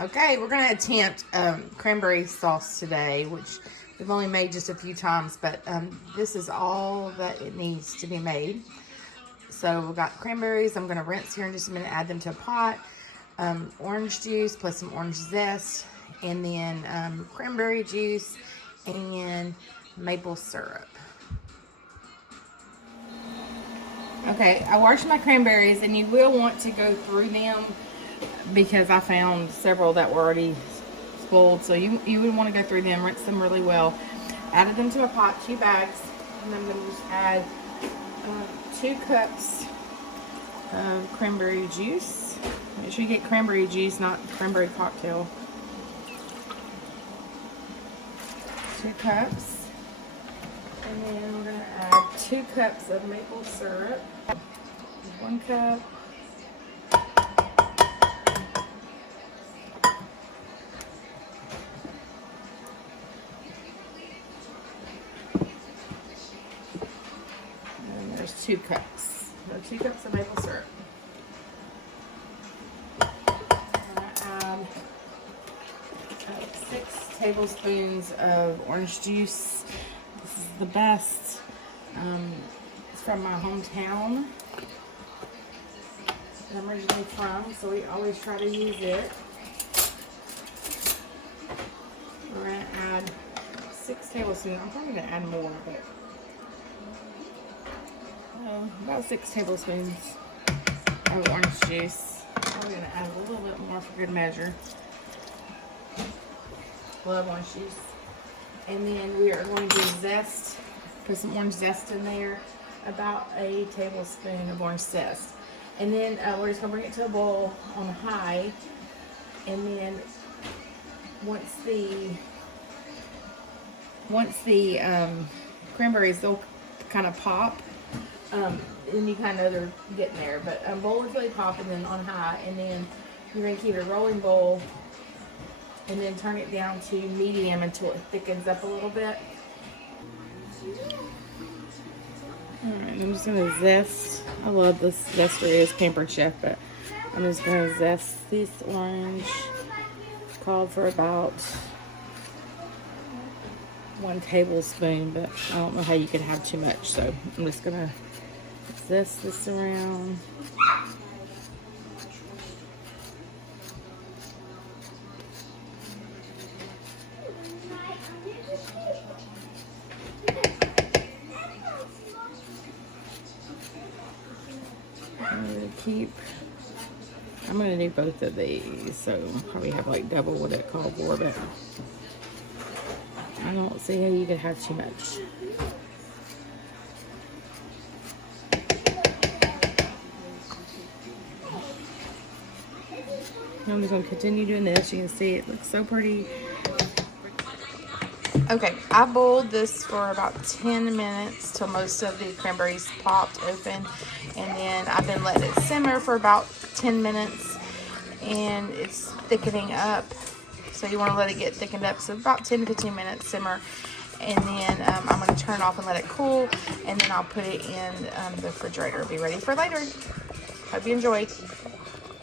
Okay, we're going to attempt cranberry sauce today, which we've only made just a few times, but this is all that it needs to be made. So we've got cranberries. I'm going to rinse here in just a minute, add them to a pot. Orange juice plus some orange zest, and then cranberry juice and maple syrup. Okay, I washed my cranberries, and you will want to go through them because I found several that were already spoiled. So you would want to go through them, rinse them really well. Added them to a pot, 2 bags, and I'm going to just add 2 cups of cranberry juice. Make sure you get cranberry juice, not cranberry cocktail. 2 cups. And then we're going to add 2 cups of maple syrup. 1 cup. And there's 2 cups. So 2 cups of maple syrup. I'm going to add 6 tablespoons of orange juice. This is the best. It's from my hometown that I'm originally from, so we always try to use it. We're going to add 6 tablespoons. I'm probably going to add more, but about 6 tablespoons of orange juice. I'm going to add a little bit more for good measure. Love orange juice. And then we are going to zest, put some orange zest in there, about a tablespoon of orange zest. And then we're just going to bring it to a boil on high. And then once the cranberries, they'll kind of pop. And you kind of know they're getting there. But boil until they pop, and then on high. And then you're going to keep it a rolling boil. And then turn it down to medium until it thickens up a little bit. Alright, I'm just going to zest. I love this zester. It is Pampered Chef, but I'm just going to zest this orange. It's called for about 1 tablespoon, but I don't know how you could have too much, so I'm just going to zest this around. I'm going to do both of these, so probably have like double what it called for, but I don't see how you could have too much. I'm just going to continue doing this. You can see it looks so pretty. Okay, I boiled this for about 10 minutes till most of the cranberries popped open, and then I've been letting it simmer for about 10 minutes, and it's thickening up. So you want to let it get thickened up, so about 10 to 15 minutes simmer, and then I'm going to turn it off and let it cool, and then I'll put it in the refrigerator. Be ready for later. Hope you enjoy.